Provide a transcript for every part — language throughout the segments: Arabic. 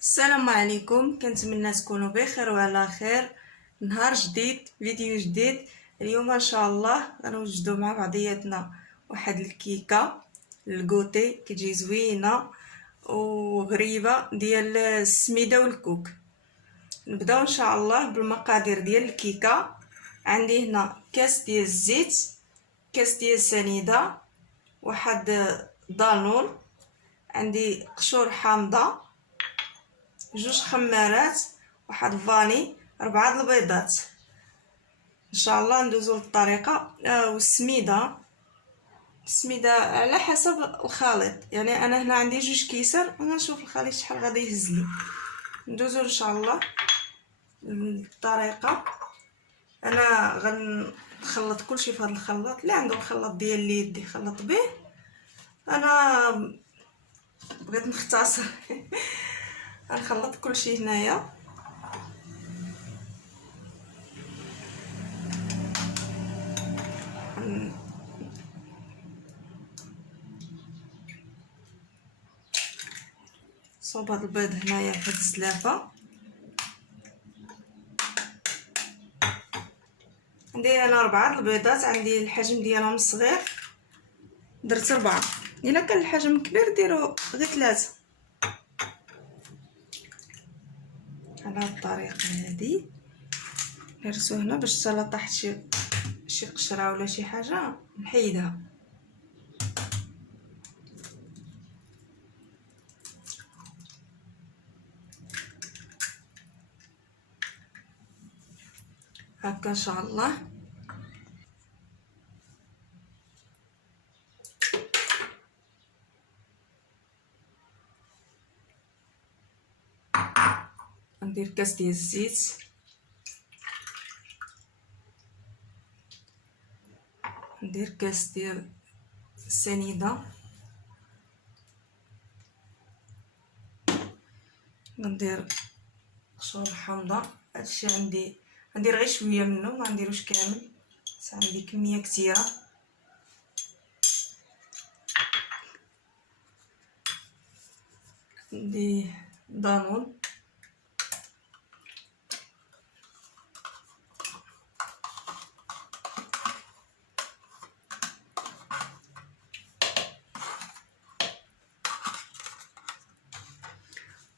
السلام عليكم، كنتمنى تكونوا بخير وعلى خير. نهار جديد، فيديو جديد. اليوم ان شاء الله غنوجدوا مع بعضياتنا واحد الكيكه الكوتي كتجي زوينه وغريبه ديال السميده والكوك. نبداو ان شاء الله بالمقادير ديال الكيكه. عندي هنا كاس ديال الزيت، كاس ديال السنيده، واحد دانون، عندي قشور حامضه، جوج خمارات، واحد فاني، 4 البيضات. ان شاء الله ندوزو للطريقه. والسميده على حسب الخليط، يعني انا هنا عندي 2 كيسان، انا نشوف الخليط شحال غادي يهز لي. ندوزو ان شاء الله للطريقه. انا غنخلط كلشي في هذا الخلاط، اللي عنده الخلاط ديال اليد يخلط به. انا بغيت نختصر غنخلط كلشي هنايا. صوب هاد البيض هنايا في هاد الزلافه. عندي انا 4 البيضات، عندي الحجم ديالهم صغير، درت 4. الا كان الحجم كبير ديروا غير 3. على هاد الطريقه هادي نرسو هنا باش حتى لا طاحت شي قشره ولا شي حاجه نحيدها. هكا ان شاء الله. ندير كاس ديال الزيت، ندير كاس ديال السنيده، ندير قشور حامضه. هادشي عندي ندير غير شويه منه، ما نديروش كامل، بس عندي كميه كثيره. عندي دانون،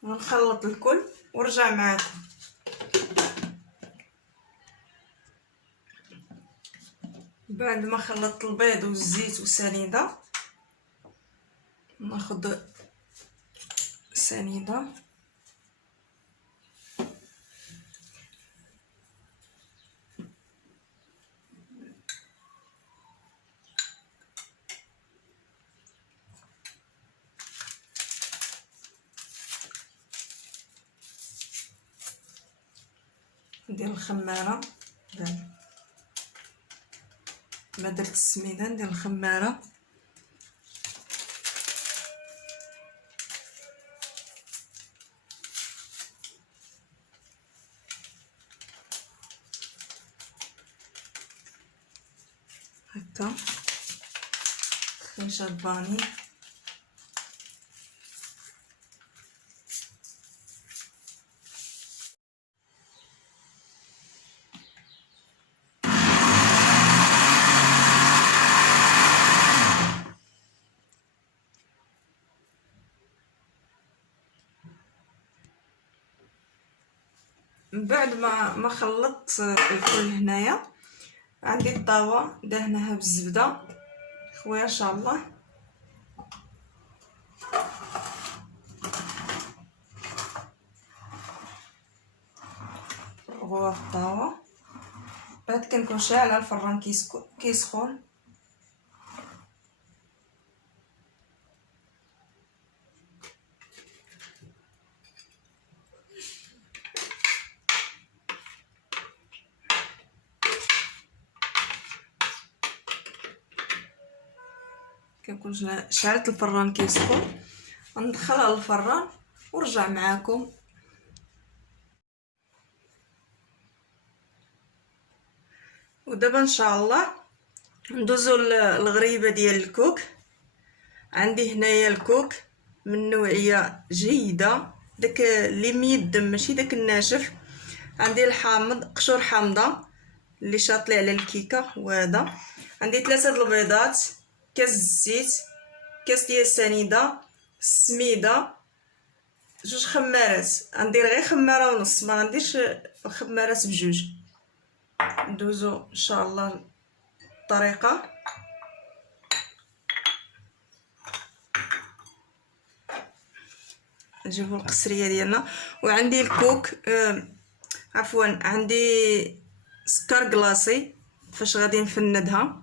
ونخلط الكل ورجع معاكم. بعد ما خلطت البيض والزيت والسنيده، ناخذ السنيده ندير الخماره. ما درت السميده، ندير الخماره. هكا خنشه فاني، من بعد ما خلطت الكل هنايا عندي الطاوه دهنها بالزبده خويا ان شاء الله. رغوه في الطاوه. بعد كنكون شاعله الفران كيسخن. كنكون شعلت الفران كيسخن، ندخلها للفران ورجع معاكم. ودابا ان شاء الله ندوزو الغريبه ديال الكوك. عندي هنايا الكوك من نوعيه جيده، داك اللي ميدم ماشي داك الناشف. عندي الحامض، قشور حامضه اللي شاطلي على الكيكه، وهذا عندي 3 البيضات، كاس الزيت، كاس ديال السنيده، السميده، 2 خمارات. غندير غير خماره ونص، ما غنديرش خمارات بجوج. ندوزو ان شاء الله الطريقه. نجيبو القصريه ديالنا. وعندي الكوك، عفوا عندي سكر كلاصي فاش غادي نفندها.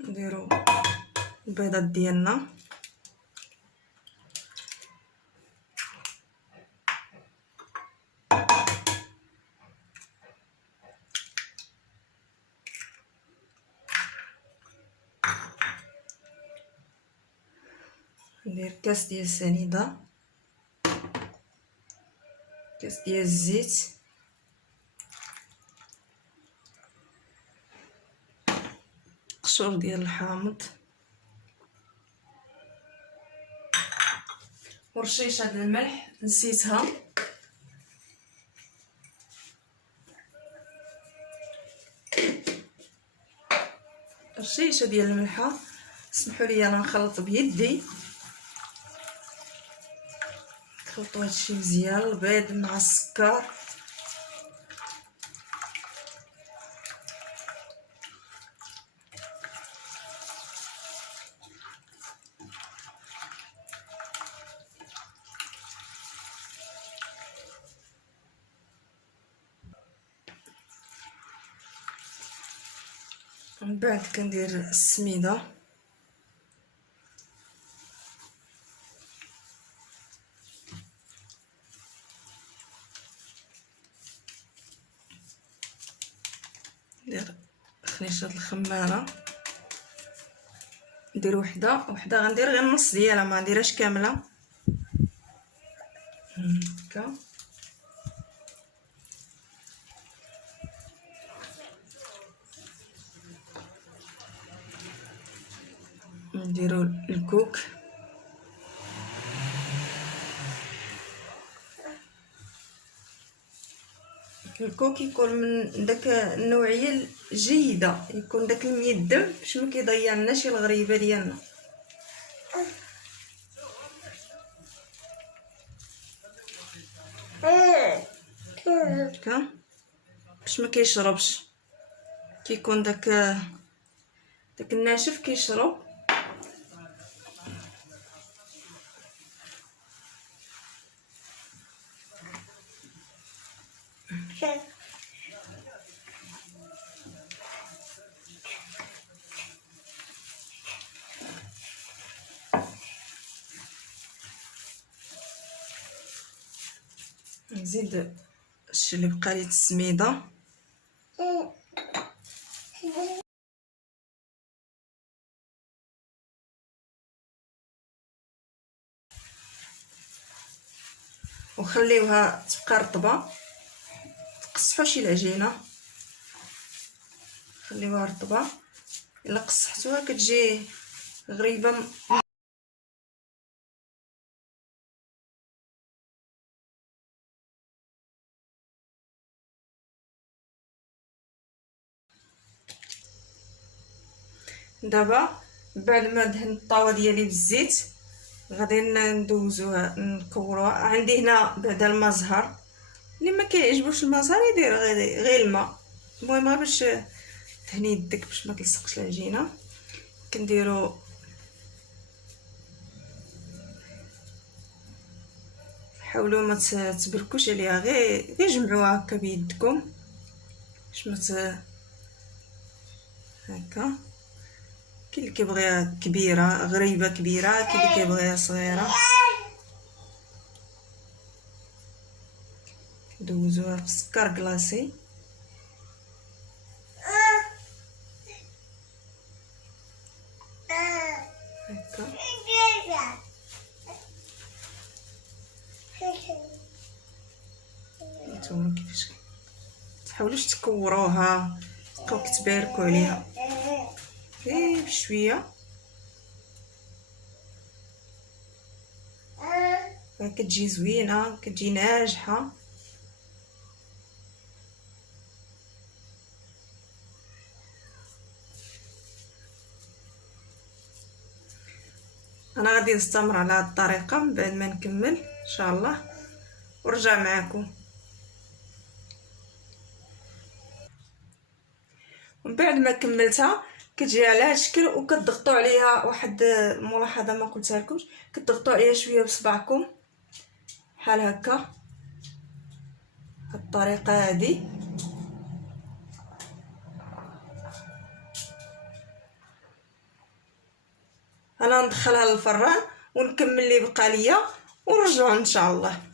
نديرو البيضات ديالنا، ندير كاس ديال السنيده، كاس ديال الزيت، قشور ديال الحامض، ورشيشه ديال الملح نسيتها. رشيشه ديال الملحه. اسمحوا لي انا نخلط بيدي. نخلطوا هادشي مزيان، البيض مع السكر. من بعد كندير السميده، ندير خنيشه الخماره، ندير وحده غندير غير النص ديالها، ما نديرهاش كامله هكا. نديرو الكوك، الكوك يكون من داك النوعيه الجيده، يكون داك الميدم باش ما كيضيعلناش الغريبه ديالنا. هكا باش ما كيشربش، كيكون داك الناشف كيشرب. نزيد الشي اللي بقى لي السميده، وخليوها تبقى رطبه. تقصحوا شي العجينه، خليوها رطبه. الا قصحتوها كتجي غريبه. دابا بعد ما دهنت الطاوه ديالي بالزيت، غادي ندوزوها نكوروها. عندي هنا بعدا الماء زهر، اللي ما كيعجبوش الماء زهر يدير غير الماء. المهم غير باش تهني يدك باش ما تلصقش العجينه. كنديرو حاولوا ما تبركوش عليها، غير جمعوها هكا بيدكم باش ما هكا. كاين اللي كيبغيها كبيره غريبه كبيره، كاين اللي كيبغيها صغيره. دوزوها بالسكر كلاصي هكا. نتوما كيفاش تحاولوش تكوروها، تبقاو كتباركوا عليها غير بشويه. كتجي زوينه، كتجي ناجحه. انا غادي نستمر على هذه الطريقه من بعد ما نكمل ان شاء الله ونرجع معكم. ومن بعد ما كملتها كتجي على هذا الشكل، وكتضغطوا عليها. واحد الملاحظه ما قلتها لكمش، كتضغطوا عليها شويه بصبعكم بحال هكا، بهذه الطريقه هذه. انا ندخلها للفران ونكمل اللي بقى ليا ونرجعوا ان شاء الله.